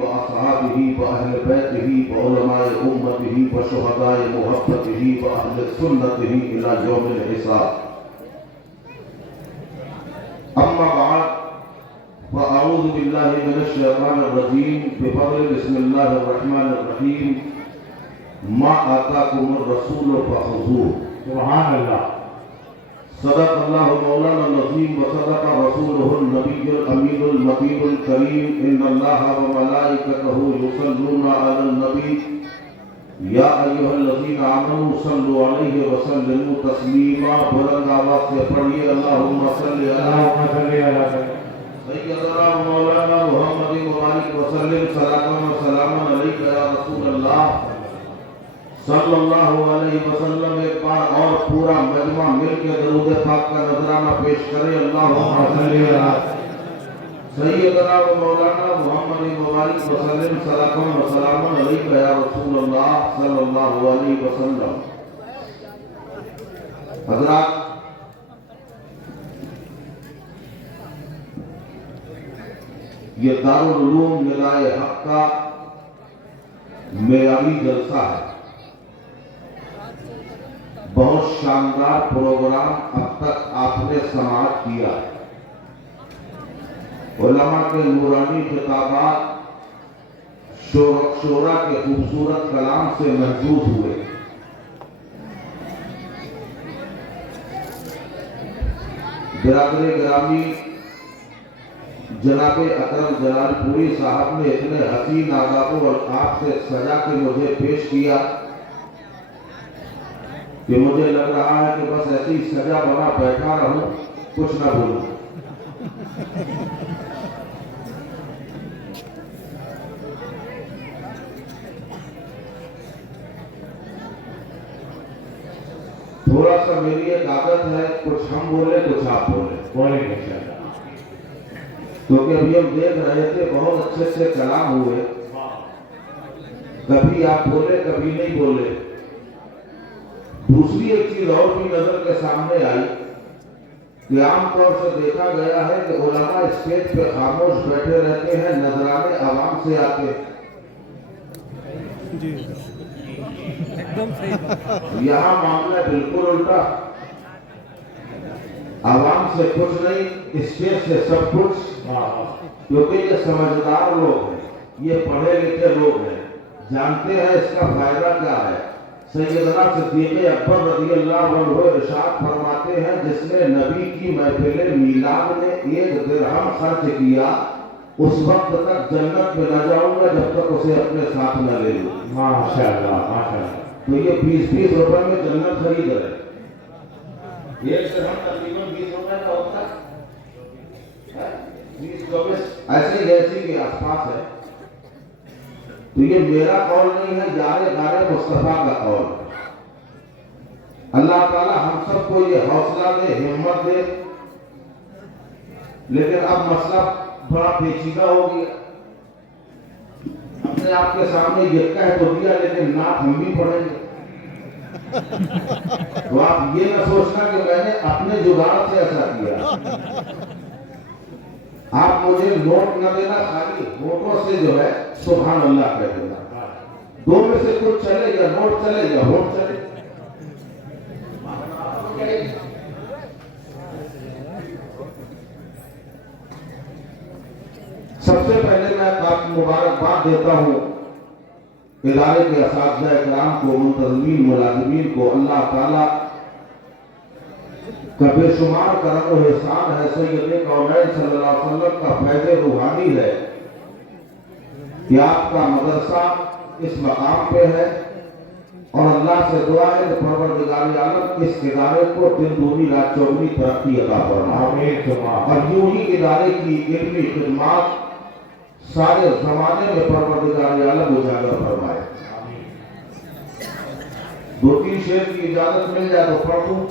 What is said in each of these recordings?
وأصحابه وأهل بيته وعلماء أمته وشهداء محبته وأهل سنته إلى يوم الحساب. أما بعد فأعوذ بالله من الشيطان الرجيم بفضل بسم الله الرحمن الرحيم. ما آتاكم الرسول فخذوه. سبحان الله. صدق الله مولانا العظيم وصدق رسوله النبي الأمين المكين الكريم. إن الله وملائكته يصلون على النبي يا أيها الذين آمنوا صلوا عليه وسلموا تسليما. بلند آواز سے پڑھیے اللهم صل على سيدنا مولانا محمد مبارک وسلم. صلاة وسلام عليك يا رسول الله صلی اللہ علیہ وسلم. ایک بار اور پورا مجمع مل کے درود پاک کا نذرانہ پیش کرے. اللہم صلی علی سیدنا و مولانا محمد مبارک وسلم. صلاۃ و سلام علیک یا رسول اللہ صلی اللہ علیہ وسلم. حضرات، یہ دارالعلوم ملائے حق کا معیاری جلسہ ہے. بہت شاندار پروگرام اب تک آپ نے سماعت کیا. علماء کے نورانی خطابات شورا کے خوبصورت کلام سے محظوظ ہوئے. برادر گرامی جناب اکرم جلال پوری صاحب نے اتنے حسین آداب و القاب سے سجا کے مجھے پیش کیا کہ مجھے لگ رہا ہے کہ بس ایسی سجا بنا بیٹھا رہوں، کچھ نہ بولوں. تھوڑا سا میری ایک عادت ہے، کچھ ہم بولے کچھ آپ بولے. کیونکہ ابھی ہم دیکھ رہے تھے بہت اچھے سے کلام ہوئے. کبھی آپ بولے کبھی نہیں بولے. دوسری ایک چیز اور بھی نظر کے سامنے آئی کہ عام طور سے دیکھا گیا ہے کہ علماء اسٹیج پہ خاموش بیٹھے رہتے ہیں، نذرانے عوام سے آتے. یہاں معاملہ بالکل الٹا. عوام سے کچھ نہیں، اسٹیج سے سب کچھ. کیونکہ یہ سمجھدار لوگ ہیں، یہ پڑھے لکھے لوگ ہیں، جانتے ہیں اس کا فائدہ کیا ہے. سیدنا صدیق اکبر رضی اللہ عنہ ارشاد فرماتے ہیں جس نے نبی کی محفل میلاد میں 1 درہم خرچ کیا اس وقت تک جنت میں نہ جاؤں گا جب تک اسے اپنے ساتھ نہ لے لوں. ماشاءاللہ ماشاءاللہ. تو یہ 20 روپے میں جنت خرید رہے. 1 درہم تقریباً 20 روپے کا ہوتا ہے. 20 ایسے کے آس پاس ہے. تو یہ میرا قول نہیں ہے، یارے غار مصطفیٰ کا قول. اللہ تعالی ہم سب کو یہ حوصلہ دے، ہمت دے. لیکن اب مسئلہ بڑا پیچیدہ ہو گیا. ہم نے آپ کے سامنے یہ کہہ تو دیا لیکن نعت ہم بھی پڑھیں گے. تو آپ یہ نہ سوچنا کہ میں نے اپنے جگاڑ سے ایسا کیا. آپ مجھے نوٹ نہ دینا، خالی نوٹوں سے جو ہے سبحان اللہ کہہ دینا. دو میں سے کچھ چلے یا نوٹ چلے یا ہوٹ چلے. سب سے پہلے میں آپ مبارکباد دیتا ہوں ادارے کے اساتذہ اکرام کو، منتظمین، ملازمین کو. اللہ تعالیٰ کا بے شمار کرم و احسان ہے. سید کونین صلی اللہ علیہ وسلم کا فیض روحانی ہے کہ آپ کا مدرسہ اس مقام پہ ہے. اور اللہ سے دعا ہے کہ پروردگار عالم اس ادارے کو دن دگنی رات چوگنی ترقی عطا فرمائے. اور یوں ہی ادارے کی علمی خدمات سارے زمانے میں پروردگار عالم اجاگر فرمائے. 2-3 شعر کی اجازت مل جائے تو پڑھ دوں.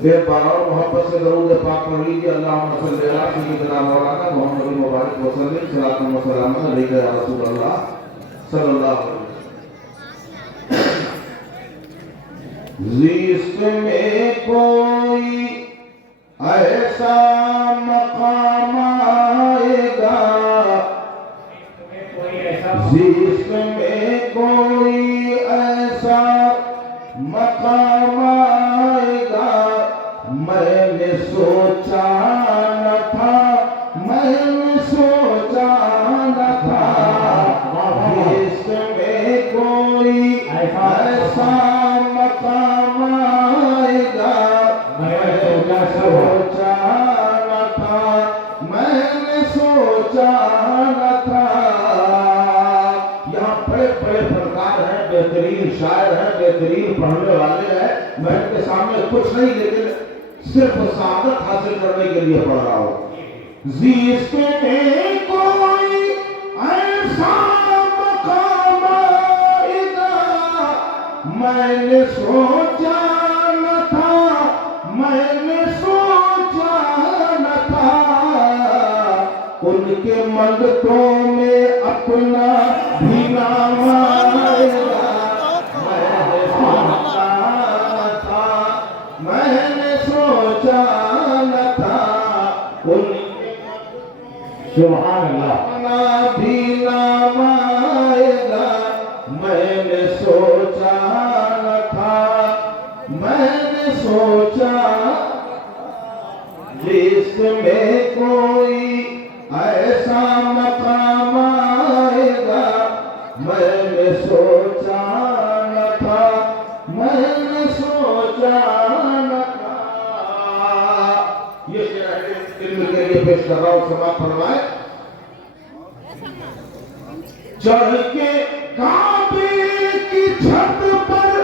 ایک بار اور محبت سے درود پاک پڑھ لیجیے. اللہم صلی علی سیدنا مولانا محمد مبارک وسلم. صلاۃ و سلام علیک یا رسول اللہ صلی اللہ علیہ وسلم. زیست میں کوئی ایسا مقام آئے گا زیست میں کوئی ایسا مقام آئے گا میں نے سوچا نہ تھا میں نے سوچا نہ تھا زیست میں کوئی ایسا مقام آئے گا میں نے سوچا نہ تھا میں نے سوچا نہ تھا یہاں بڑے بڑے فنکار ہیں بہترین شاعر ہیں بہترین پڑھنے والے ہیں میں ان کے سامنے کچھ نہیں لیکن صرف سعادت حاصل کرنے کے لیے پڑھ رہا ہوں زیست میں کوئی ایسا مقام آئے گا میں نے سوچا نہ تھا میں نے سوچا نہ تھا ان کے منگتوں میں اپنا بھی نام آئے گا میں نے سوچا نہ تھا میں نے سوچا نہ تھا ان کے سبحان اللہ اپنا بھی نام آئے گا میں نے سوچا نہ تھا میں نے سوچا جس میں کوئی ایسا مقام آئے گا میں نے سوچا نہ تھا میں نے سوچا نہ تھا یہ شعر علم کے لیے پیش کر رہا ہوں سماعت فرمائے چڑھ کے کعبے کی چھت پر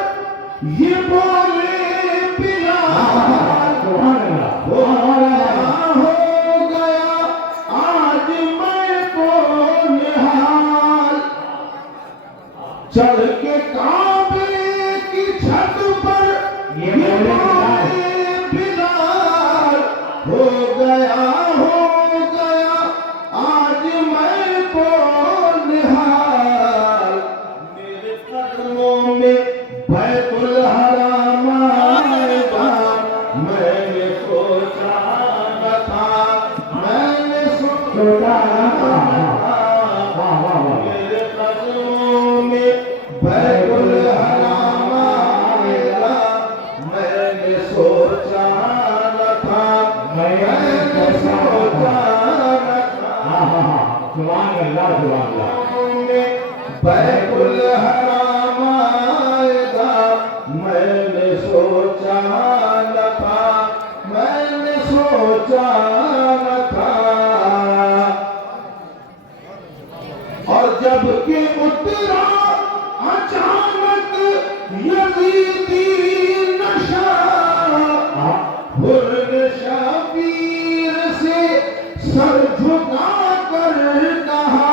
یہ بولے بلال ہو گیا آج میں کو نہال چڑھ کے کعبے کی چھت پر یہ بولے بلال ہو گیا آج میں کو نہال میرے قدموں میں بیت الحرام آئے گا میں نے سوچا نہ تھا میں نے سوچا نہ تھا میرے قدموں میں بیت الحرام آئے گا میں نے سوچا نہ تھا میں نے سوچا نہ تھا سبحان اللہ سبحان اللہ بیت الحرام آئے گا میں نے سوچا نہ تھا میں نے سوچا نہ تھا اور جب کہ اترا اچانک یزیدی نشا حر شبیر سے سر جھکا کر کہا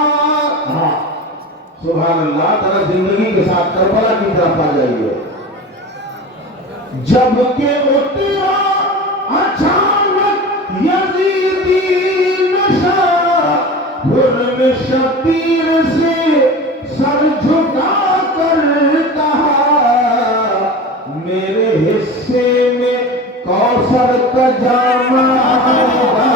سبحان اللہ ذرا زندگی کے ساتھ کربلا کی طرف آ جائیے جب کہ اترا اچانک یزیدی نشا حرم شبیر سے سر جھکا کر کہا میرے حصے میں کوثر کا جام آئے گا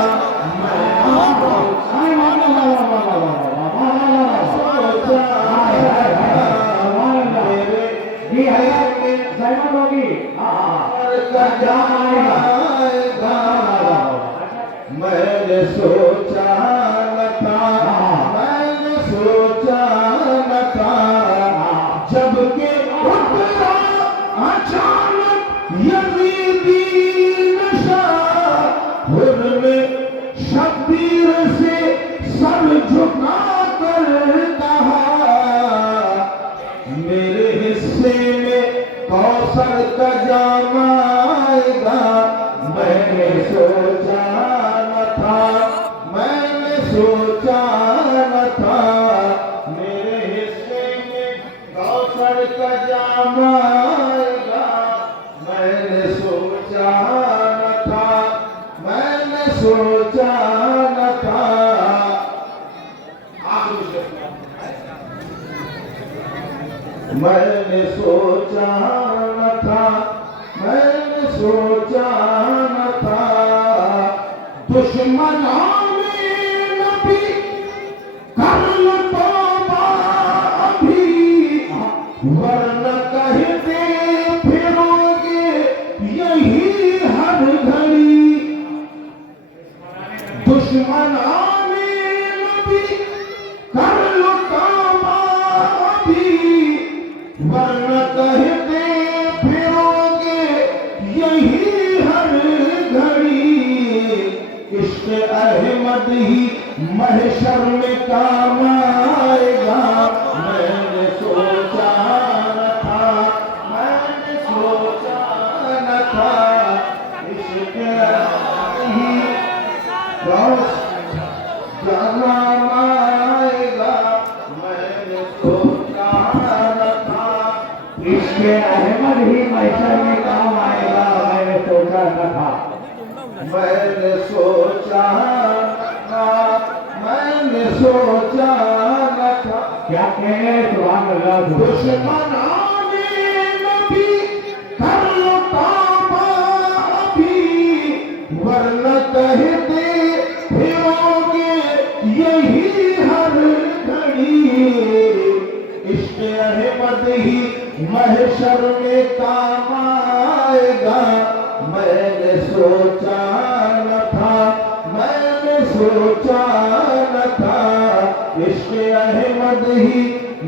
میں نے سوچا نہ تھا میں نے سوچا نہ تھا جب کہ اترا اچانک یزیدی نشا حرم شبیر سے سر جھکا کر کہا میرے حصے میں کوثر کا جام آئے گا میں نے سوچا نہ تھا میں نے سوچا نہ تھا میرے حصے میں کوثر کا جام آئے گا میں نے سوچا نہ تھا میں نے سوچا نہ تھا میں نے سوچا نہ تھا میں نے سوچا نہ تھا دشمنوں میں نبی کر لو توبہ ورنہ کہتے پھرو گے یہی ہر گھڑی دشمنان نبی کر لو کام ابھی ورنہ کہتے پھرو گے یہی ہر گھڑی عشق احمد ہی محشر میں کام آئے گا میں نے سوچا نہ تھا میں نے سوچا نہ تھا عشق احمد ہی کام آئے گا میں نے سوچا نہ تھا عشق احمد ہی محشر میں کام آئے گا میں نے سوچا نہ تھا میں نے سوچا نہ تھا میں نے سوچا نہ تھا کیا کہنے سبحان اللہ دشمنان نبی کر لو کام ابھی ورنہ کہتے پھرو گے یہی ہر گھڑی عشق احمد ہی محشر میں کام آئے گا میں نے سوچا نہ تھا میں نے سوچا نہ تھا عشق احمد ہی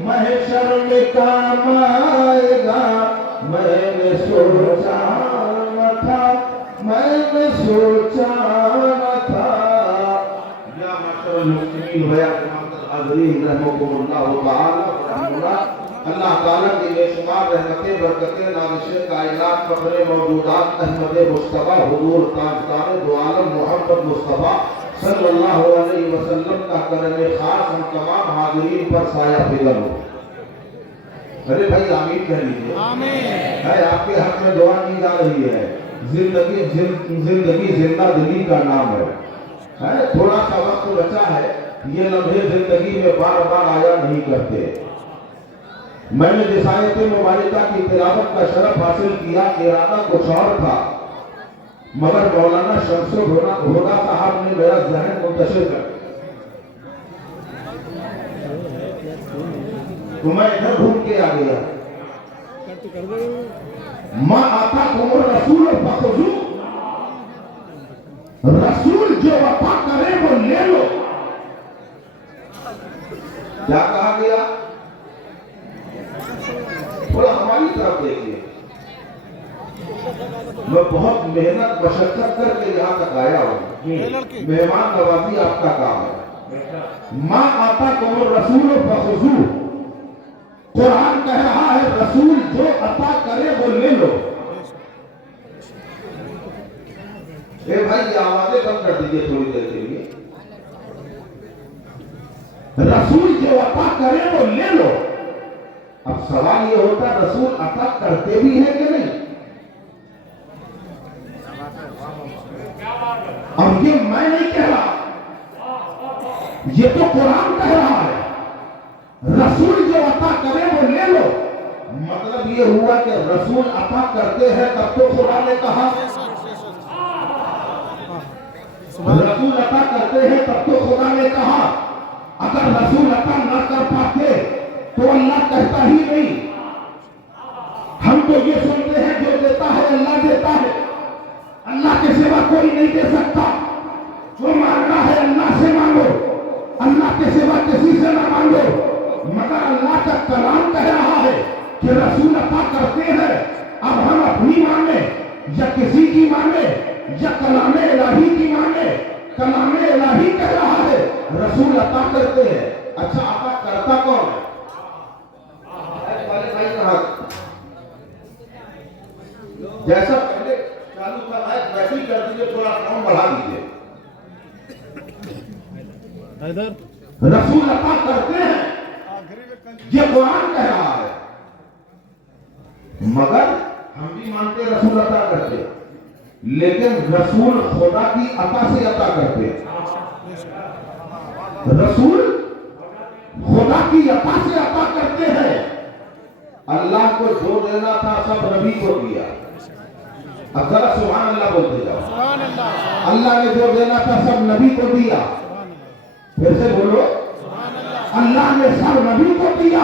محشر میں کام آئے گا میں نے سوچا نہ تھا میں نے سوچا نہ تھا یا معاشر المسلمین و یا جماعت الحاضرین رحمکم اللہ تعالی ورحمہ اللہ تعالیٰ کی بے شمار رحمتیں برکتیں نازل کائنات فخر موجودات احمد مصطفیٰ حضور تاجدار دو عالم محمد مصطفیٰ صلی اللہ علیہ وسلم کا کرم خاص ہم تمام حاضرین پر سایہ فضل ہو. ارے بھائی آمین کہہ لیجیے. آمین. آپ کے حق میں دعا کی جا رہی ہے. زندگی زندہ دلی کا نام ہے. تھوڑا سا وقت بچا ہے. یہ لمحے زندگی میں بار بار آیا نہیں کرتے. میں نے جس آیت مبارکہ کی تلاوت کا شرف حاصل کیا ارادہ کچھ اور تھا مگر مولانا شمس الہدیٰ صاحب نے میرا ذہن منتشر کر تو میں ادھر گھوم کے آ گیا. ما آتاکم الرسول فخذوہ رسول جو وفا کرے وہ لے لو. کیا کہا گیا؟ تھوڑا ہماری طرف دیکھیے. میں بہت محنت مشقت کر کے یہاں تک آیا ہوں. مہمان نوازی آپ کا کام ہے. ما آتاکم الرسول فخذوہ قرآن کہہ رہا ہے رسول جو عطا کرے وہ لے لو. اے بھائی یہ آوازیں کم کر دیجئے تھوڑی دیر کے لیے. رسول جو عطا کرے وہ لے لو. اب سوال یہ ہوتا رسول عطا کرتے بھی ہیں کہ نہیں؟ اب یہ میں نہیں کہہ رہا یہ تو قرآن کہہ رہا ہے رسول جو عطا کرے وہ لے لو. مطلب یہ ہوا کہ رسول عطا کرتے ہیں تب تو خدا نے کہا رسول عطا کرتے ہیں تب تو خدا نے کہا. اگر رسول عطا نہ کر پاتے تو اللہ کہتا ہی نہیں. ہم تو یہ سنتے ہیں جو دیتا ہے اللہ دیتا ہے. اللہ کے سوا کوئی نہیں دے سکتا. جو مانگنا ہے اللہ سے مانگو. اللہ کے سوا کسی سے نہ مانگو. مگر اللہ کا کلام کہہ رہا ہے کہ رسول عطا کرتے ہیں. اب ہم اپنی مانگے یا کسی کی مانگے یا کلام الہی کی مانگے. کلام الہی کہہ رہا ہے رسول عطا کرتے ہیں. اچھا عطا کرتا کون ہے؟ جیسا پہلے چالو کا لائٹ ویسے ہی کر دیجئے تھوڑا کام بڑھا دیجئے. رسول عطا کرتے ہیں یہ قرآن کہہ رہا ہے. مگر ہم بھی مانتے رسول عطا کرتے لیکن رسول خدا کی عطا سے عطا کرتے. رسول خدا کی عطا سے عطا کرتے ہیں. اللہ کو جو دینا تھا سب نبی کو دیا. اب ذرا سبحان اللہ بولتے جاؤ. اللہ نے جو دینا تھا سب نبی کو دیا. پھر سے بولو اللہ نے سب نبی کو دیا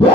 2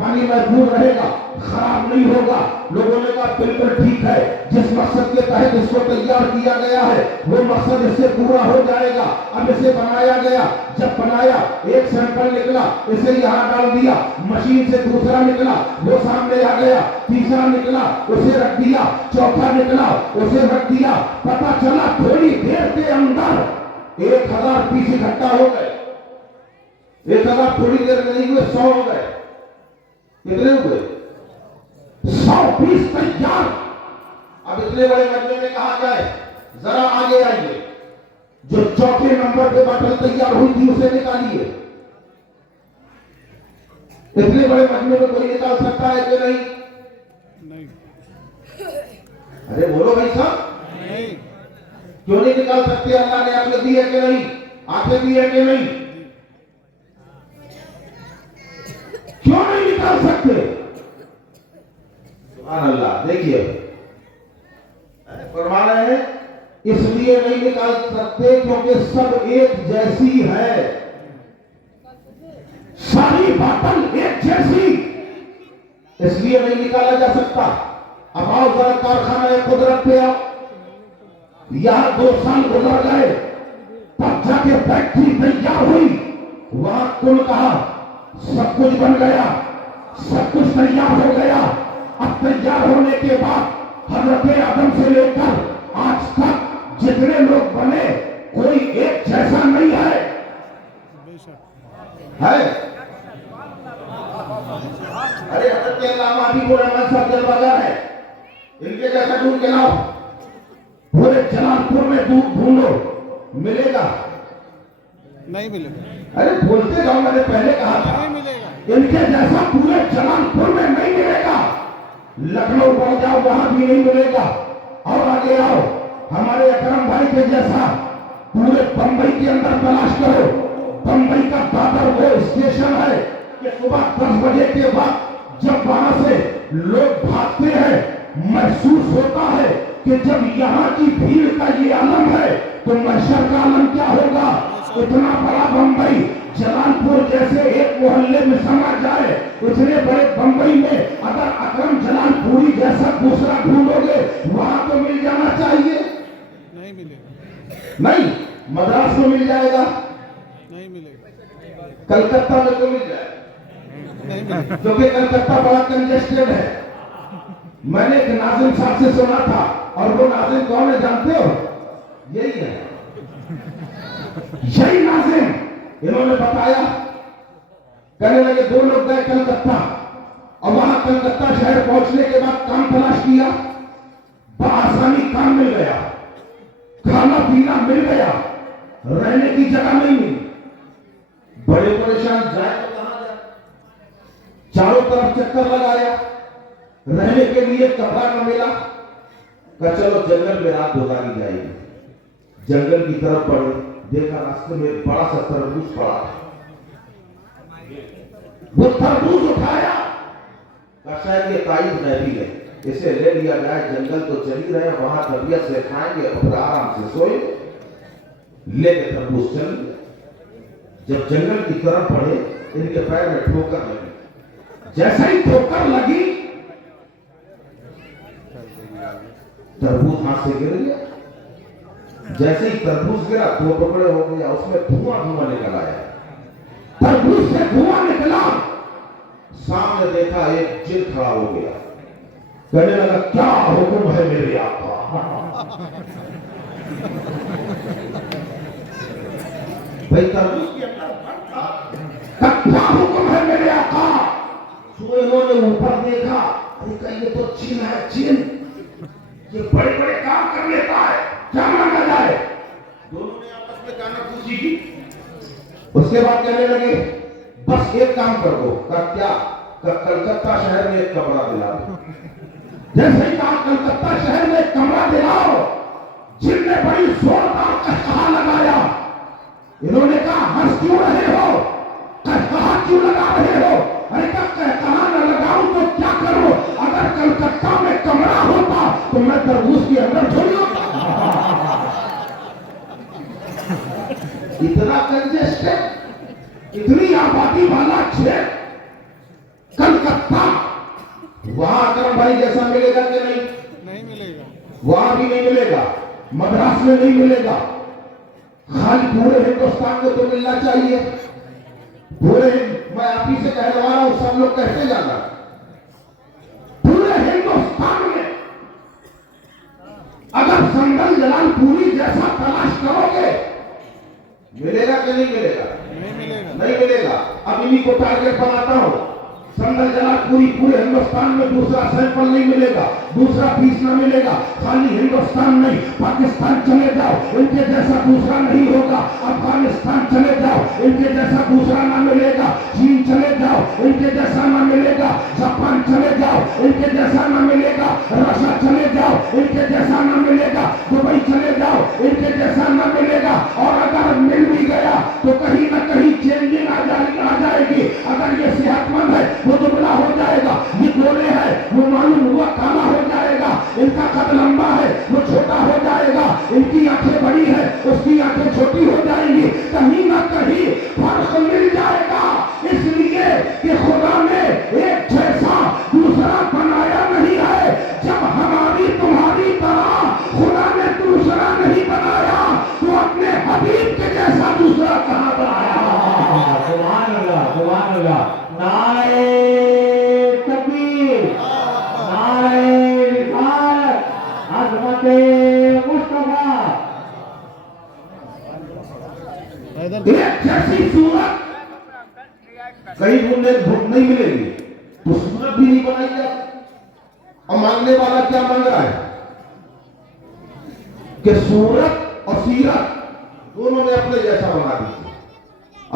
پانی محفوظ رہے گا، خراب نہیں ہوگا۔ لوگوں نے کہا بالکل ٹھیک ہے، جس مقصد کے تحت اس کو تیار کیا گیا ہے وہ مقصد اس سے پورا ہو جائے گا۔ اب اسے بنایا گیا، جب بنایا ایک سیمپل نکلا، اسے یہاں ڈال دیا، مشین سے دوسرا نکلا وہ سامنے آ گیا، تیسرا نکلا اسے رکھ دیا، چوتھا نکلا اسے رکھ دیا۔ پتا چلا تھوڑی دیر کے اندر 1000 پیس اکٹھا ہو گئے۔ 1000 تھوڑی دیر میں نہیں ہوئے، 100 ہو گئے۔ کتنے ہوئے؟ 100 پیس تیار۔ اب اتنے بڑے بچے میں کہا جائے ذرا آگے آئیے، جو چوتھے نمبر پہ بٹل تیار ہوئی تھی اسے نکالیے۔ اتنے بڑے مجموعے میں کوئی نکال سکتا ہے کہ نہیں؟ ارے بولو بھائی صاحب، نہیں، کیوں نہیں نکال سکتے؟ اللہ نے عقل دی ہے کہ نہیں؟ آنکھیں دی ہے کہ نہیں؟ کیوں نہیں نکال سکتے؟ سبحان اللہ۔ دیکھیے فرما رہے ہیں اس لیے نہیں نکال سکتے کیونکہ سب ایک جیسی ہے، ساری باطن ایک جیسی، اس لیے نہیں نکالا جا سکتا۔ اب آؤ ذرا کارخانہ قدرت پہ آؤ، یہاں 2 سال گزر گئے، تب جا کے فیکٹری تیار ہوئی، وہاں کل کہا سب کچھ بن گیا، سب کچھ تیار ہو گیا۔ اب تیار ہونے کے بعد حضرت آدم سے لے کر آج تک جتنے لوگ بنے کوئی ایک جیسا نہیں ہے، ہے؟ ارے حضرت علامہ حبیب الرحمن صاحب جلوہ ہے، ان کے جیسا ڈھونڈ کے لاؤ، پورے جلال پور میں ڈھونڈو، ملے گا؟ نہیں ملے گا، ارے بولتے جاؤ، میں نے پہلے کہا تھا نہیں ملے گا۔ ان کے جیسا پورے جلال پور میں نہیں ملے گا۔ لکھنؤ پڑ جاؤ وہاں بھی نہیں ملے گا، اور آگے آؤ ہمارے اکرم بھائی کے جیسا پورے بمبئی کے اندر تلاش کرو۔ بمبئی کا دادر وہ اسٹیشن ہے کہ صبح 10 بجے کے بعد جب وہاں سے لوگ بھاگتے ہیں محسوس ہوتا ہے کہ جب یہاں کی بھیڑ کا یہ عالم ہے تو محشر کا عالم کیا ہوگا۔ اتنا بڑا بمبئی جلال پور جیسے ایک محلے میں سما جائے، اتنے بڑے بمبئی میں اگر اکرم جلال پوری جیسا دوسرا ڈھونڈو گے وہاں تو مل جانا چاہیے، نہیں ملے گا، نہیں؟ مدراس میں مل جائے گا، نہیں ملے گا، کلکتہ میں تو مل جائے نہیں ملے گا۔ کیونکہ کلکتہ بڑا کنجسٹڈ ہے۔ میں نے ایک ناظم صاحب سے سنا تھا، اور وہ ناظم کون ہے جانتے ہو؟ یہی ہے، یہی ناظم۔ انہوں نے بتایا، کہنے لگے 2 لوگ گئے کلکتہ، اور وہاں کلکتہ شہر پہنچنے کے بعد کام تلاش کیا، بآسانی کام مل گیا، کھانا پینا مل گیا، رہنے کی جگہ نہیں ملی۔ بڑے پریشان، جائے تو کہاں جائے؟ چاروں طرف چکر لگایا، رہنے کے لیے کمرہ نہ ملا، کہا چلو جنگل میں رات گزاری جائے گی۔ جنگل کی طرف بڑھے، دیکھا راستے میں ایک بڑا سا تربوز پڑا، وہ تربوز اٹھایا، کہا شاید یہ تائید غیبی ہے، اسے لے لیا جائے، جنگل تو چل ہی رہے، وہاں طبیعت سے کھائیں گے، اپنا آرام سے سوئے، لے کے تربوز چل گئے۔ جب جنگل کی طرف بڑھے ان کے پیر میں ٹھوکر لگی، جیسا ہی ٹھوکر لگی تربوز ہاتھ سے گر گیا۔ جیسے ہی تربوز گرا 2 ٹکڑے ہو گیا، اس میں دھواں نکل آیا، تربوز سے دھواں نکلا، سامنے دیکھا ایک جن کھڑا ہو گیا، کہنے لگا کیا حکم ہے میرے آقا؟ بھائی تربوز کے اندر بند تھا، کیا حکم ہے میرے آقا؟ تو انہوں نے اوپر دیکھا، کہا یہ تو جن ہے، جن یہ بڑے بڑے کام کر لیتا ہے، کیا مانگا جائے؟ دونوں نے آپس میں کانا پوچھی کی۔ اس کے بعد کہنے لگے بس ایک کام کر دو۔ کہا کیا؟ کہ کلکتہ شہر میں ایک کمرہ دلا دو۔ جیسے ہی کہا کلکتہ شہر میں ایک کمرہ دلاؤ، جن نے بڑی زوردار قہقہا لگایا۔ انہوں نے کہا ہنس کیوں رہے ہو، قہقہا کیوں لگا رہے ہو؟ ارے کہا قہقہا نہ لگاؤں تو کیا کرو؟ اگر کلکتہ میں کمرہ ہوتا تو میں تربوز کے اندر چھوڑی ہوتا۔ اتنا کنجسٹڈ، اتنی آبادی والا شہر کلکتہ تختہ وہاں اکرم بھائی جیسا ملے گا کہ نہیں؟ نہیں ملے گا. وہاں بھی نہیں ملے گا، مدراس میں نہیں ملے گا. خالی پورے ہندوستان میں تو ملنا چاہیے. پورے میں آپ ہی سے کہلوا رہا ہوں، سب لوگ کہتے جانا پورے ہندوستان میں اگر سنگل جلال پوری جیسا تلاش کرو گے ملے گا کہ نہیں ملے گا؟ نہیں ملے گا. نہیں ملے گا. اب انہیں کو ٹارگٹ بناتا ہوں، سنگل جلال پوری پورے ہندوستان میں دوسرا سیمپل نہیں ملے گا، دوسرا پیس نہ ملے گا. خالی ہندوستان نہیں، پاکستان چلے جاؤ ان کے جیسا دوسرا نہیں ہوگا. افغانستان چلے جاؤ ان کے جیسا دوسرا نہ ملے گا. چین چلے جاؤ ان کے جیسا نہ ملے گا. جاپان چلے جاؤ ان کے جیسا نہ ملے گا. رشیا چلے جاؤ ان کے جیسا نہ ملے گا. دبئی چلے جاؤ ان کے جیسا نہ ملے گا. اور اگر مل بھی گیا تو کہیں نہ کہیں چینجنگ آ جائے گی. اگر یہ صحت مند ہے وہ دبلا ہو جائے گا، یہ گورے ہے وہ معلوم ہوا کالا ہو جائے گا. ان کا قد لمبا ہے وہ چھوٹا ہو جائے گا. ان کی آنکھیں بڑی ہے اس کی آنکھیں چھوٹی ہو جائیں گی. کہیں نہ کہیں فرق مل جائے گا. اس لیے کہ خدا نے ایک جیسا دوسرا بنایا نہیں ہے. جب ہماری تمہاری طرح خدا نے دوسرا نہیں بنایا تو اپنے حبیب کے جیسا دوسرا کہاں بنایا؟ سبحان اللہ، سبحان اللہ. نعرہ تکبیر، نعرہ رسالت، عظمت مصطفیٰ. ایک جیسی صورت کہیں نہیں ملے گی تو صورت بھی نہیں بنائی جاتی. اور مانگنے والا کیا مانگ رہا ہے کہ صورت اور سیرت دونوں میں اپنے جیسا بنا دیجیے.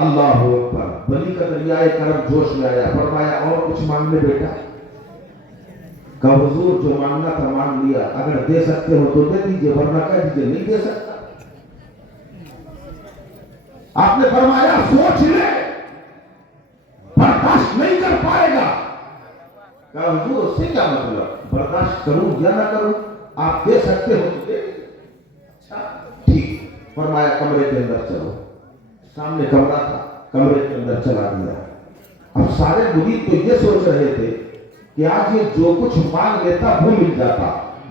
اللہ اکبر. بلی کا دریائے کرم جوش میں آیا، فرمایا اور کچھ مانگنے بیٹا؟ کہ حضور جو مانگنا تھا مانگ لیا، اگر دے سکتے ہو تو دے دیجئے ورنہ کہہ دیجئے نہیں دے سکتا. آپ نے فرمایا سوچ لے، برداشت نہیں کر پائے گا. کہ حضور اس سے کیا مطلب، برداشت کروں یا نہ کروں؟ آپ دے سکتے ہو تو دے. اچھا ٹھیک. فرمایا کمرے کے اندر چلو. سامنے کمرہ تھا، کمرے کے اندر چلا دیا. اب سارے مرید تو یہ سوچ رہے تھے کہ آج یہ جو کچھ مانگ لیتا وہ مل جاتا.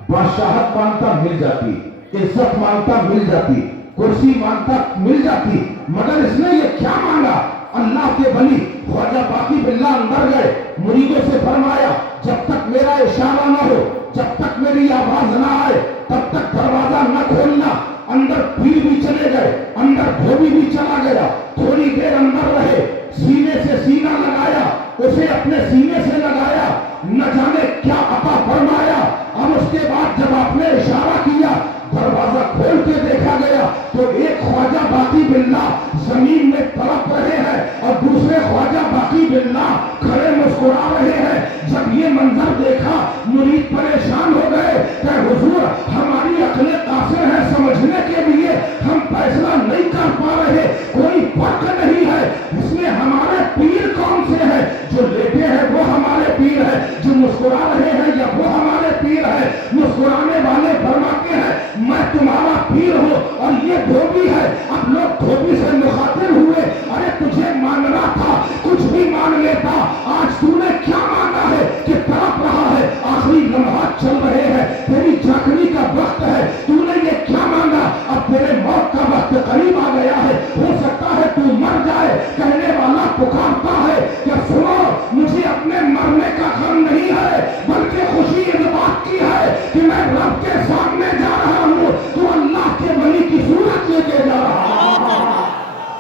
بادشاہت مانگتا مل جاتی، عزت مانگتا مل جاتی، کرسی مانگتا مل جاتی. مگر اس نے یہ کیا مانگا؟ اللہ کے ولی خواجہ باقی باللہ اندر گئے، مریدوں سے فرمایا جب تک میرا اشارہ نہ ہو، جب تک میری آواز نہ آئے تب تک دروازہ نہ کھولنا. اندر پیر بھی چلے گئے، اندر دھوبی بھی چلا گیا. تھوڑی دیر اندر رہے، سینے سے سینہ لگایا، اسے اپنے سینے سے لگایا، نہ جانے کیا عطا فرمایا. اور اس کے بعد جب آپ نے اشارہ کیا دروازہ کھول کے دیکھا گیا تو ایک خواجہ باقی باللہ زمین میں تڑپ رہے ہیں اور دوسرے خواجہ باقی باللہ کھڑے مسکرا رہے ہیں. جب یہ منظر دیکھا مرید پریشان ہو گئے کہ حضور ہماری عقلیں قاصر ہیں سمجھنے کے لیے، ہم فیصلہ نہیں کر پا رہے، کوئی فرق نہیں ہے اس میں ہمارے پیر کون سے ہیں؟ جو لیٹے ہیں وہ ہمارے پیر ہیں، جو مسکرا رہے ہیں یا وہ ہمارے پیر ہیں؟ مسکرانے والے فرماتے ہیں میں تمہارا پیر ہوں اور یہ دھوبی ہے. اب لوگ دھوبی سے مخاطب ہوئے، ارے تجھے مانگنا تھا کچھ بھی مانگ لیتا، آج تو نے کیا مانگا ہے کہ تڑپ رہا ہے، آخری لمحات چل رہے ہیں، تیری جاگنے کا وقت ہے، تو نے یہ کیا مانگا؟ اب تیرے موت کا وقت قریب آ گیا ہے، ہو سکتا ہے تو مر جائے. کہنے والا پکارتا ہے کہ سنو مجھے اپنے مرنے کا غم نہیں ہے بلکہ خوشی اس بات کی ہے کہ میں رب کے سامنے جا رہا ہوں تو اللہ کے ولی کی صورت لے کے جا رہا ہوں.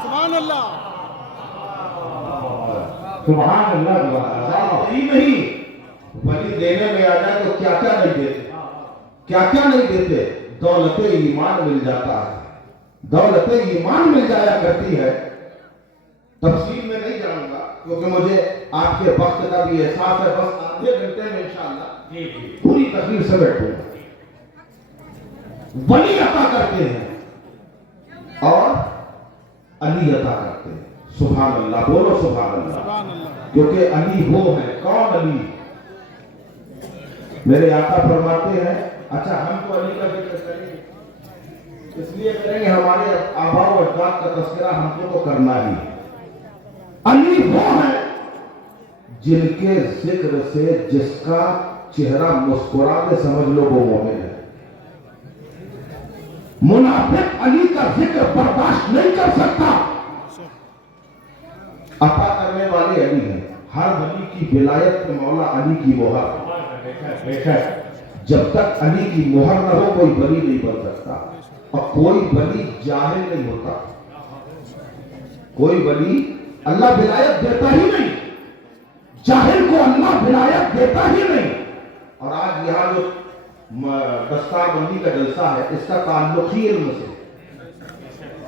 سبحان اللہ. سبحان اللہ. یہی نہیں ولی دینے میں آ جائے تو کیا کیا نہیں دیتے، کیا کیا نہیں دیتے. دولت ایمان مل جاتا ہے، دولت ایمان مل جایا کرتی ہے. تفصیل میں نہیں جاؤں گا کیونکہ مجھے آپ کے وقت کا بھی احساس ہے. بس آدھے گھنٹے میں انشاءاللہ پوری تقریر سے بیٹھوں گا. ولی عطا کرتے ہیں اور علی عطا کرتے ہیں. سبحان اللہ. بولو سبحان اللہ. سبحان اللہ. کیونکہ علی وہ ہے. کون علی؟ میرے آقا فرماتے ہیں اچھا ہم تو علی کا ذکر کریں گے، اس لیے کریں گے ہمارے آباء و اجداد کا تذکرہ ہم کو تو کرنا ہی. علی وہ ہے جن کے ذکر سے جس کا چہرہ مسکرا دے سمجھ لو وہ مومن ہے. منافق علی کا ذکر برداشت نہیں کر سکتا. عطا کرنے والے علی ہیں. ہر ولی کی ولایت پہ مولا علی کی مہر. جب تک علی کی مہر نہ ہو کوئی ولی نہیں بن سکتا. اور کوئی ولی جاہل نہیں ہوتا. کوئی ولی اللہ ولایت دیتا ہی نہیں. جاہل کو اللہ ولایت دیتا ہی نہیں. اور آج یہاں جو دستار بندی کا جلسہ ہے اس کا تعلق ہی علم سے.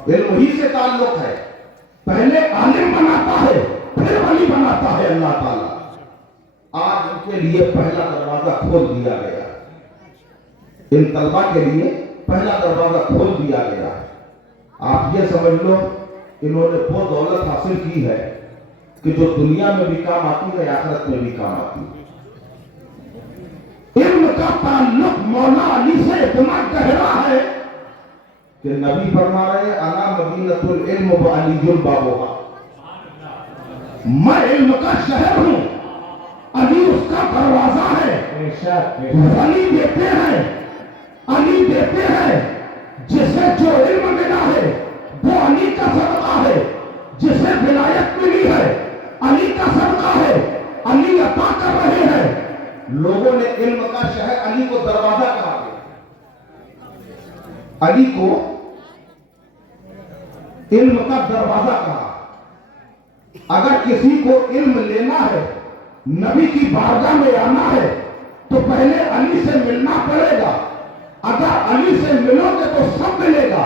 علم ہی سے تعلق ہے. پہلے عالم بناتا ہے پھر ولی بناتا ہے اللہ تعالیٰ. آج ان کے لیے پہلا دروازہ کھول دیا گیا. ان طلبہ کے لیے پہلا دروازہ کھول دیا گیا. آپ یہ سمجھ لو انہوں نے وہ دولت حاصل کی ہے کہ جو دنیا میں بھی کام آتی ہے آخرت میں بھی کام آتی ہے. علم کا تعلق مولا علی سے اتنا گہرا ہے کہ نبی فرما رہے ہیں انا مدینۃ العلم وعلی البابها. میں علم کا شہر ہوں علی اس کا دروازہ ہے. ولی دیتے ہیں علی دیتے ہیں. جسے جو علم ملا ہے وہ علی کا صدقہ ہے. جسے ولایت ملی ہے علی کا صدقہ ہے. علی عطا کر رہے ہیں. لوگوں نے علم کا شہر علی کو دروازہ کہا ہے. علی کو علم کا دروازہ کہا. اگر کسی کو علم لینا ہے نبی کی بارگاہ میں آنا ہے تو پہلے علی سے ملنا پڑے گا. اگر علی سے ملو گے تو سب ملے گا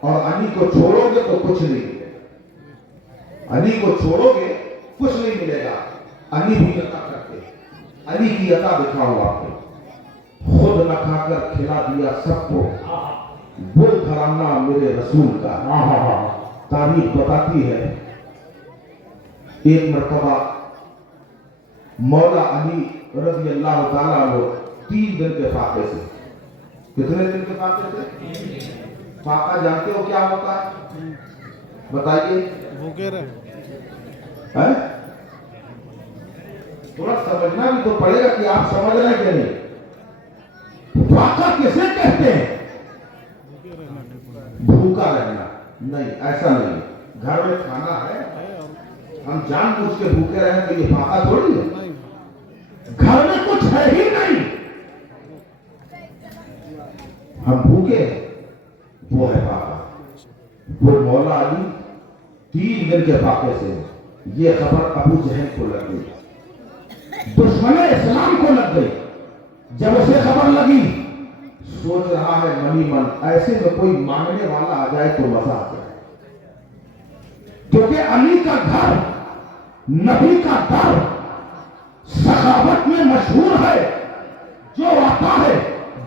اور علی کو چھوڑو گے تو کچھ نہیں ملے گا. علی کو چھوڑو گے کچھ نہیں ملے گا. علی بھی عطا کرتے. علی کی عطا دکھاؤ آپ کو. خود نہ کھا کر کھلا دیا سب کو. بول گھرانہ میرے رسول کا. تاریخ بتاتی ہے ایک مرتبہ مولا علی رضی اللہ تعالیٰ عنہ 3 دن کے فاقے سے. کتنے دن کے فاقے سے؟ فاقہ جانتے ہو کیا ہوتا ہے؟ بتائیے. بھوکے رہے. تھوڑا سمجھنا بھی تو پڑے گا کہ آپ سمجھ رہے ہیں کہ نہیں. فاقہ کسے کہتے ہیں؟ بھوکا رہنا. نہیں ایسا نہیں. گھر میں کھانا ہے ہم جان بوجھ کے بھوکے رہیں تو یہ فاقہ تھوڑی ہے. گھر میں کچھ ہے ہی نہیں ہم بھوکے وہ ہے فاقہ. وہ مولا علی 3 دن کے فاقے سے. یہ خبر ابو جہل کو لگ گئی. دشمن اسلام کو لگ گئی. جب اسے خبر لگی سوچ رہا ہے منی من ایسے میں کوئی مانگنے والا آ جائے تو مزہ آ جائے. کیونکہ علی کا گھر نبی کا در سخاوت میں مشہور ہے. جو آتا ہے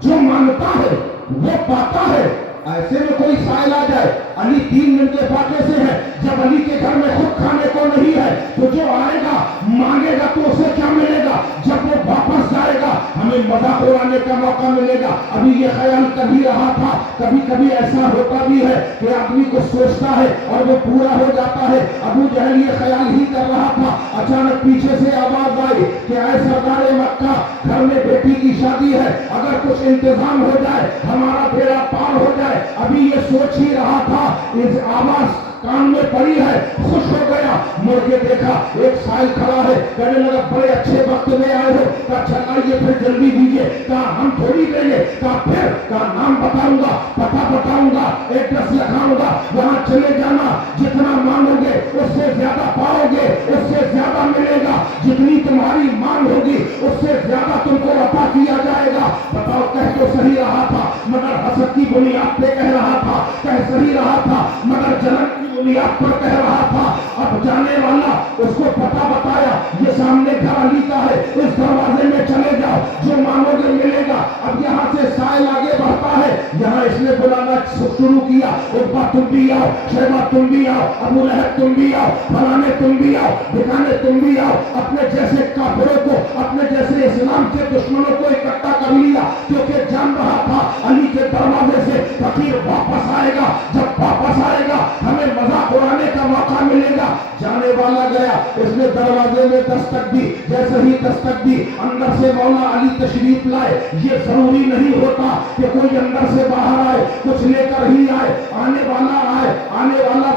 جو مانگتا ہے وہ پاتا ہے. ایسے میں کوئی سائل آ جائے. علی 3 دن کے فاقے سے ہے. جب علی کے گھر میں خود کھانے کو نہیں ہے تو جو آئے گا مانگے گا تو اسے کیا ملے گا؟ جب وہ واپس جائے گا ہمیں مذاق اڑانے کا موقع ملے گا. ابھی یہ خیال کبھی رہا تھا. کبھی کبھی ایسا ہوتا بھی ہے کہ آدمی کو سوچتا ہے اور وہ پورا ہو جاتا ہے. ابو جہل یہ خیال ہی کر رہا تھا. اچانک پیچھے سے آواز آئی کہ اے سردار مکہ گھر میں بیٹی کی شادی ہے. اگر کچھ انتظام ہو جائے ہمارا بیڑا پار ہو جائے. ابھی یہ سوچ ہی رہا تھا اس آواز کان میں پڑی ہے. خوش ہو گیا. مڑ کے دیکھا ایک سائل کھڑا ہے. کہنے لگا بڑے اچھے وقت میں آئے ہو. کہا چلائیے پھر جلدی دیجیے. کہا ہم تھوڑی دیں گے. کہا پھر؟ کہا نام بتاؤں گا پتہ بتاؤں گا ایڈریس لکھاؤں گا وہاں چلے جانا. جتنا مانگو گے اس سے زیادہ پاؤ گے. اس سے زیادہ ملے گا. جتنی تمہاری مانگ ہوگی اس سے زیادہ تم کو عطا کیا جائے گا. بتاؤ کہہ تو صحیح رہا تھا مگر حسد کی بنیاد پہ کہہ رہا تھا. کہہ صحیح رہا تھا مگر جلن کی بنیاد پر کہہ رہا تھا. اب جانے والا اس کو پتہ بتایا یہ سامنے گھر علی کا ہے. اس دروازے میں چلے جاؤ جو مانگو گے ملے گا. اب یہاں سے سائل آگے بڑھتا ہے. یہاں اس نے بلانا شروع کیا. عتبہ تم بھی آؤ. شیبہ تم بھی آؤ. ابو لہب تم بھی آؤ. فلانے تم بھی آؤ. بھکانے تم بھی آؤ. اپنے جیسے کافروں کو اپنے جیسے اسلام کے دشمنوں کو اکٹھا کر لیا. کیونکہ جان رہا تھا علی کے دروازے سے فقیر واپس آئے گا. جب واپس آئے گا ہمیں مذاق اڑانے کا موقع ملے گا. جانے آنے والا گیا, اس نے دروازے میں دستک دی, جیسے ہی دستک دی اندر سے مولا علی تشریف لائے. یہ ضروری نہیں ہوتا کہ کوئی اندر سے باہر آئے, کچھ لے کر ہی آئے. آنے والا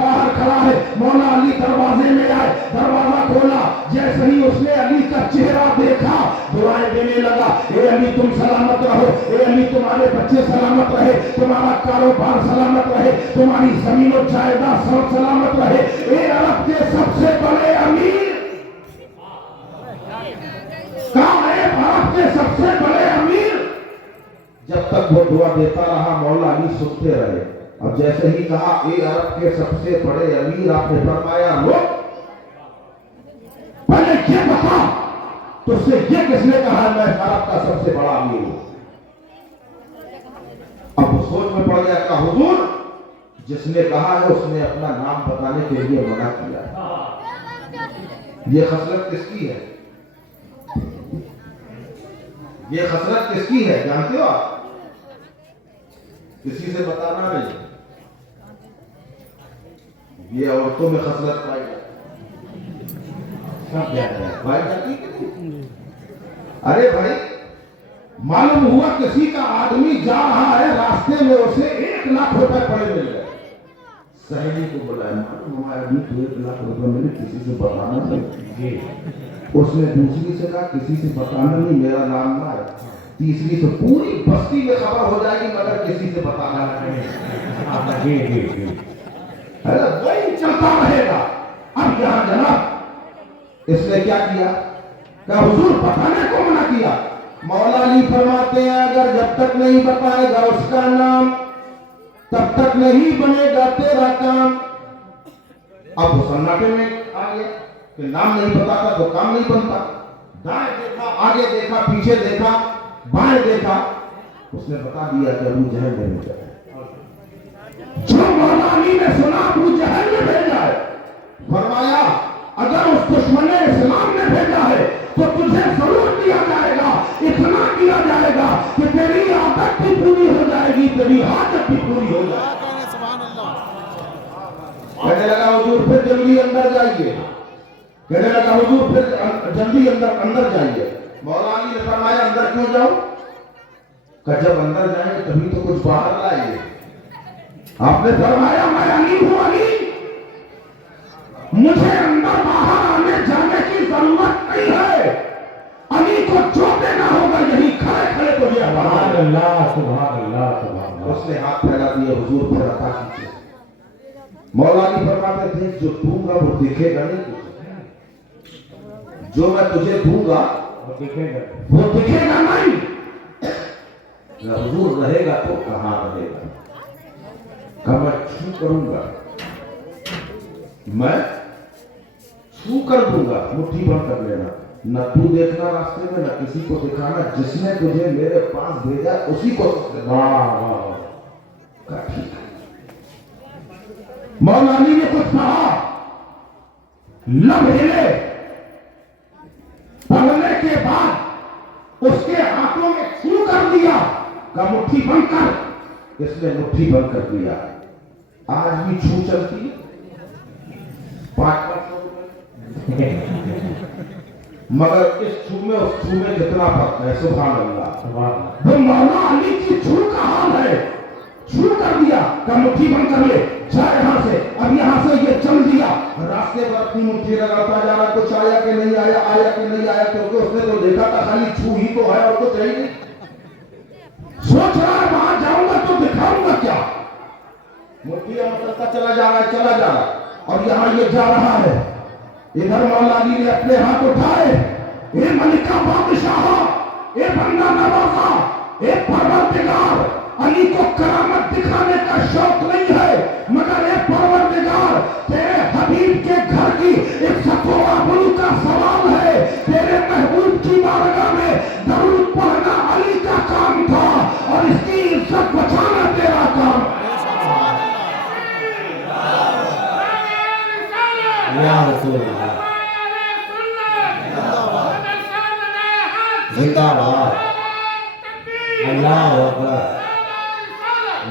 باہر کھڑا ہے, مولا علی دروازے میں آئے, دروازہ کھولا, جیسے ہی اس نے علی کا چہرہ دیکھا دعائیں دینے لگا. اے علی تم سلامت رہو, اے علی تمہارے بچے سلامت رہے, تمہارا کاروبار سلامت رہے, تمہاری زمین و جائیداد سب سلامت رہے. اے عرب کے سب سے بڑے امیر, کہاں ہے عرب کے سب سے بڑے امیر. جب تک وہ دعا دیتا رہا مولا علی سنتے رہے. اب جیسے ہی کہا اے عرب کے سب سے بڑے امیر, آپ نے فرمایا لوگ پہلے یہ بتا تو سے یہ کس نے کہا میں عرب کا سب سے بڑا امیر ہوں. اب وہ سوچ میں پڑ گیا کہ حضور جس نے کہا ہے اس نے اپنا نام بتانے کے لیے منع کیا ہے. یہ خصلت کس کی ہے, یہ خصلت کس کی ہے جانتے ہو آپ؟ کسی سے بتانا نہیں. یہ عورتوں میں خصلت پائی جاتی ہے. ارے بھائی معلوم ہوا کسی کا آدمی جا رہا ہے, راستے میں اسے 1,00,000 روپے پڑے مل گئے. سہیلی کو بلایا, معلوم ہوا آدمی تو 1,00,000 روپے ملے, کسی سے بتانا نہیں. اس نے دوسری سے کہا کسی سے بتانا نہیں, میرا نام نہ ہے. تیسری سے پوری بستی میں خبر ہو جائے گی مگر کسی سے بتانا نہیں. وہی چلتا رہے گا. اب یہاں جناب اس نے کیا کیا کہ حضور بتانے کو منع کیا. مولا علی فرماتے ہیں اگر جب تک نہیں بتائے گا اس کا نام تب تک نہیں بنے گا تیرا کام. اب وہ سناٹے میں آ گیا کہ نام نہیں بتاتا تو کام نہیں بنتا. دائیں دیکھا, آگے دیکھا, پیچھے دیکھا, بائیں دیکھا, اس نے بتا دیا کہ ابو جہل نے بھیجا ہے. جو مولا علی نے سنا ابو جہل نے بھیجا ہے, فرمایا اگر اس دشمن اسلام نے بھیجا ہے تو تجھے ضرور دیا جائے گا, اتنا دیا جائے گا کہ تیری عادت بھی پوری ہو جائے گی, تیری حاجت بھی پوری ہو جائے گی. سبحان اللہ. کہنے لگا حضور پھر جلدی اندر جائیے, کہنے لگا حضور پھر جلدی اندر جائیے. مولا علی نے فرمایا اندر کیوں جاؤ, کہ جب اندر جائیں گے تبھی تو کچھ باہر لائیے. آپ نے فرمایا میں علی ہوں, علی مجھے اندر باہر آنے جانے کی ضرورت نہیں ہے. علی کو جو دینا ہوگا یہی کھڑے کھڑے تو یہ سبحان اللہ, سبحان اللہ, سبحان اللہ. اس نے ہاتھ پھیلا دیا, حضور پھر عطا کیجیے. مولا علی فرماتے تھے جو دوں گا وہ دکھے گا نہیں تجھے, جو میں تجھے دوں گا وہ دکھے گا, وہ دکھے گا نہیں. حضور رہے گا تو کہاں رہے گا, کہ میں چھو کروں گا, میں چھو کر دوں گا, مٹھی بند کر لینا, نہ تو دیکھنا راستے میں نہ کسی کو دکھانا, جس نے تجھے میرے پاس بھیجا اسی کو ٹھیک ہے. مولا علی نے کچھ کہا, لب ہلے, پڑھنے کے بعد اس کے ہاتھوں میں چھو کر دیا کہ مٹھی بند کر. اس نے مٹھی بند کر دیا. آج بھی چھو چلتی 500 روپے, مگر اس چھو میں اس چھو میں کتنا فرق ہے. سبحان اللہ. وہ مولا علی کی چھو کا حال ہے, چھو کر دیا کہ مٹھی بند کر لے, جا یہاں سے. اب یہاں سے یہ چل دیا, راستے پر اپنی مٹھی لگاتا جا رہا, کچھ آیا کہ نہیں آیا, آیا کہ نہیں آیا, کیونکہ اس نے تو دیکھا تھا خالی چھو ہی تو ہے اور کچھ ہے ہی نہیں. سوچ رہا ہے وہاں جاؤں گا تو دکھاؤں گا کیا. مٹھیاں مطلب چلا جا رہا ہے, اور یہاں یہ جا رہا ہے. ادھر مولا علی نے اپنے ہاتھ اٹھائے, اے ملکہ بادشاہ, اے بندہ نوازا, اے پروردگار. علی کو کرامت دکھانے کا شوق نہیں ہے, مگر اے پروردگار تیرے حبیب کے گھر کی عزت و آبرو کا سوال ہے. تیرے محبوب کی بارگاہ میں درود پڑھنا علی کا کام تھا اور اس کی عزت بچانا تیرا کام. یا رسول اللہ, زندہ باد, اللہ اکبر,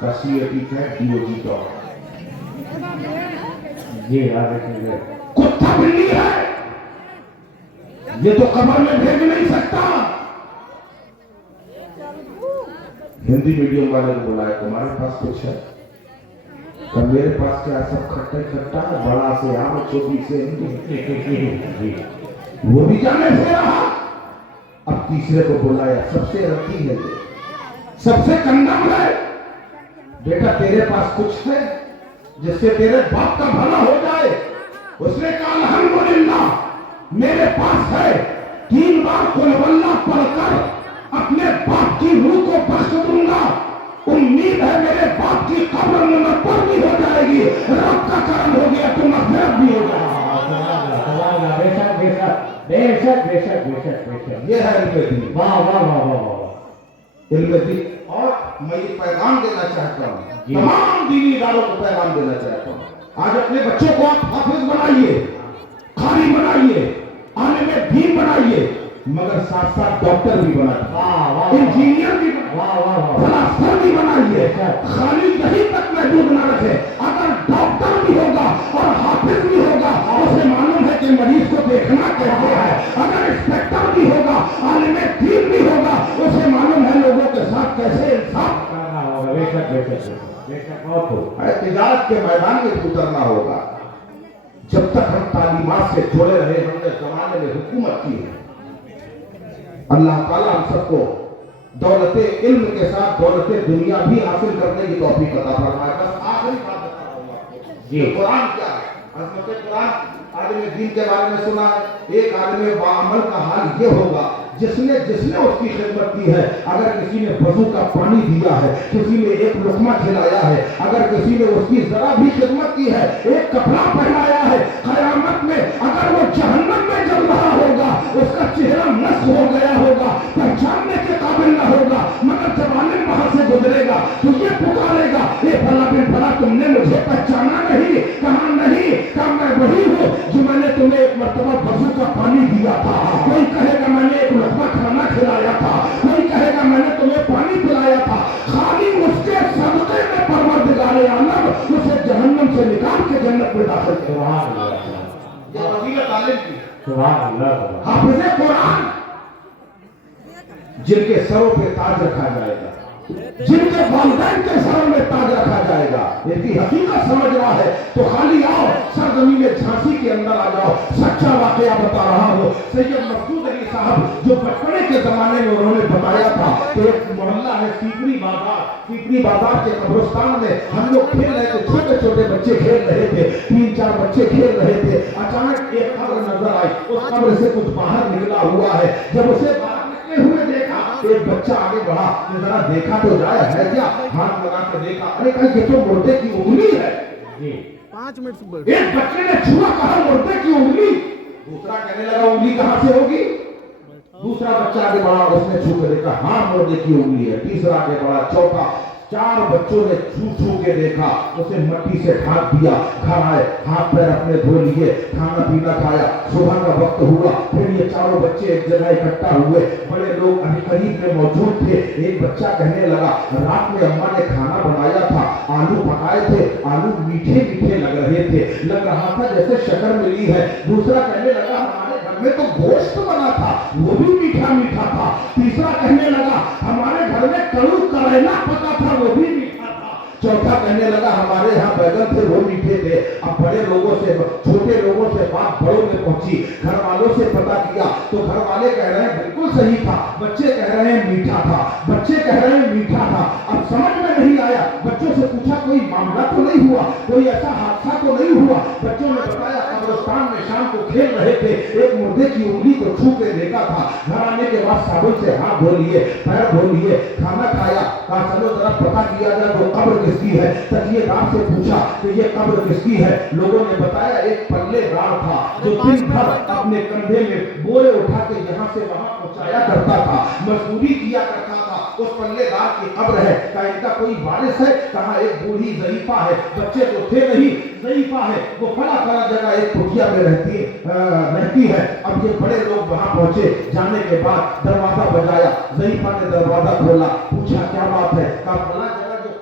CAT DOG جی آگے کتا بلی ہے، یہ تو قبر میں بھیج نہیں سکتا. ہندی میڈیم والے نے بولا تمہارے پاس کچھ ہے؟ کہ میرے پاس کیا سب کھٹا کھٹا ہے، بڑا سے آم چھوٹی سے ہندی. وہ بھی جانے سے رہا. اب تیسرے کو بلایا، سب سے رتی ہے یہ، سب سے کندم ہے. بیٹا تیرے پاس کچھ ہے جس سے تیرے باپ کا بھلا ہو جائے؟ اس نے کہا الحمدللہ میرے پاس ہے، 3 بار قل واللہ پڑھ کر اپنے باپ کی روح کو بخش دوں گا. امید ہے میرے باپ کی قبر منور بھی ہو جائے گی، رب کا کرم ہو گیا تو مغفرت بھی ہو جائے گی. بے شک بے شک بے شک بے شک بے شک بے شک. یہ ہے علم دین. واہ واہ واہ واہ واہ. علم دین. اور میں یہ پیغام دینا چاہتا ہوں، تمام دینی اداروں کو پیغام دینا چاہتا ہوں، آج اپنے بچوں کو آپ حافظ بنائیے، قاری بنائیے، عالم دین بنائیے، مگر ساتھ ساتھ ڈاکٹر بھی بنائیے، انجینئر بھی بنائیے، فلاسفر بھی بنائیے. خالی یہی تک محدود نہ رکھے. اگر ڈاکٹر بھی ہوگا اور حافظ بھی ہوگا، اسے معلوم ہے کہ مریض کو دیکھنا کیسے ہے. اگر انسپیکٹر بھی ہوگا، عالم دین بھی ہوگا، اسے معلوم ہے لوگوں کے ساتھ کیسے انصاف کرنا ہوگا. بے شک بے شک بے شک. بہت خوب. تجارت کے میدان میں اترنا ہوگا. جب تک ہم تعلیمات سے جڑے رہے، ہم نے زمانے میں حکومت کی ہے. اللہ تعالیٰ ہم سب کو دولت علم کے ساتھ دولت دنیا بھی حاصل کرنے کی توفیق عطا فرمائے. بس آخری بات بتا رہا ہوں آپ کو، جی قرآن کیا ہے؟ عظمت قرآن. عالم دین کے بارے میں سنا ہے، ایک عالم باعمل کا حال یہ ہوگا جس نے اس کی خدمت کی ہے. اگر کسی نے وضو کا پانی دیا ہے، کسی نے ایک لقمہ کھلایا ہے، اگر کسی نے اس کی ذرا بھی خدمت کی ہے، ایک کپڑا پہنایا ہے، قیامت میں اگر وہ جہنم میں جل رہا ہوگا، اس کا چہرہ نصب ہو گیا ہوگا، پہچاننے کے قابل نہ ہوگا. مگر جب عالم وہاں سے گزرے گا تو یہ پکارے گا، اے فلاں بن فلاں تم نے مجھے پہچانا نہیں؟ کہا نہیں. کہا میں وہی ہوں جو میں نے تمہیں ایک مرتبہ وضو کا پانی دیا تھا. کوئی کہے گا میں نے ایک لقمہ کھانا کھلایا تھا، کوئی کہے گا میں نے تمہیں پانی پلایا تھا. خالی اس کے صدقے میں پروردگار عالم اسے جہنم سے نکال کے جنت میں داخل کروا. یہ فضیلت عالم کی. سبحان اللہ. حافظ قرآن جن کے سروں پہ تاج رکھا جائے گا، جن کے والدین کے سروں میں تاج رکھا جائے گا. ان کی حقیقت سمجھ رہا ہے تو خالی آؤ سرزمین جھانسی کے اندر آ جاؤ. سچا واقعہ بتا رہا ہوں. سید مسعود علی صاحب جو بچپنے کے زمانے میں انہوں نے بتایا تھا کہ ایک محلہ ہے سیپری بازار کے قبرستان میں ہم لوگ کھیل رہے تھے، چھوٹے چھوٹے بچے کھیل رہے تھے، 3-4 بچے کھیل رہے تھے. اچانک ایک قبر نظر آئی، اس قبر سے کچھ باہر نکلا ہوا ہے. جب اسے باہر نکلے ہوئے دیکھا، ایک بچہ آگے بڑھا کہ ذرا دیکھا تو جائے ہے کیا. ہاتھ لگا کر دیکھا، ارے کہا یہ تو مردے کی انگلی ہے. 5 منٹ سے ایک بچے نے چھوا، کہا مردے کی انگلی. دوسرا کہنے لگا انگلی کہاں سے ہوگی. دوسرا بچہ آگے بڑھا، اس نے چھو کے دیکھا، ہاں مردے کی انگلی ہے. تیسرا آگے بڑھا، چوتھا. 4 بچوں نے چھو کے دیکھا، اسے مٹی سے ڈھانپ دیا. گھر آئے، ہاتھ پیر اپنے دھو لیے، کھانا پینا کھایا. صبح کا وقت ہوا، پھر یہ 4 بچے ایک جگہ اکٹھا ہوئے. بڑے لوگ قریب میں موجود تھے. ایک بچہ کہنے لگا رات میں اماں نے کھانا بنایا تھا، آلو پکائے تھے، آلو میٹھے میٹھے لگ رہے تھے، لگ رہا تھا جیسے شکر ملی ہے. دوسرا کہنے لگا ہمارے گھر میں تو گوشت بنا تھا، وہ بھی میٹھا میٹھا تھا. تیسرا کہنے لگا ہمارے گھر میں کڑو کریلا پکا تھا، وہ بھی میٹھا تھا. چوتھا کہنے لگا ہمارے یہاں بیگن تھے، وہ میٹھے تھے. اب بڑے لوگوں سے چھوٹے لوگوں سے بات بڑوں میں پہنچی. گھر والوں سے پتہ کیا تو گھر والے کہہ رہے ہیں بالکل صحیح تھا، بچے کہہ رہے ہیں میٹھا تھا، بچے کہہ رہے ہیں میٹھا تھا. اب سمجھ میں نہیں آیا. بچوں سے پوچھا کوئی معاملہ تو نہیں ہوا، کوئی ایسا حادثہ تو نہیں ہوا. بچوں نے بتایا قبرستان میں شام کو کھیل رہے تھے، ایک مردے کی انگلی کو چھو کے دیکھا تھا. گھر آنے کے بعد صابن سے ہاتھ دھو لیے، پیر دھو لیے، کھانا کھایا. کہا چلو ذرا پتہ کیا جائے وہ قبر کس کی ہے. تکیے دار سے پوچھا کہ یہ قبر کس کی ہے. لوگوں نے بتایا ایک پلے دار تھا جو دن بھر اپنے کندھے میں بوئے اٹھا کے یہاں سے وہاں پہنچایا کرتا تھا، مزدوری کیا کرتا تھا. اس پلے دار کی قبر ہے. کہا ان کا کوئی وارث ہے؟ کہا ایک بوڑھی ضعیفہ ہے، بچے تو تھے نہیں، ضعیفہ ہے، وہ فلاں جگہ ایک کٹیا میں رہتی ہے. اب یہ بڑے لوگ وہاں پہنچے. جانے کے بعد دروازہ بجایا، ضعیفہ نے دروازہ کھولا، پوچھا کیا بات ہے. کہا فلاں جگہ جو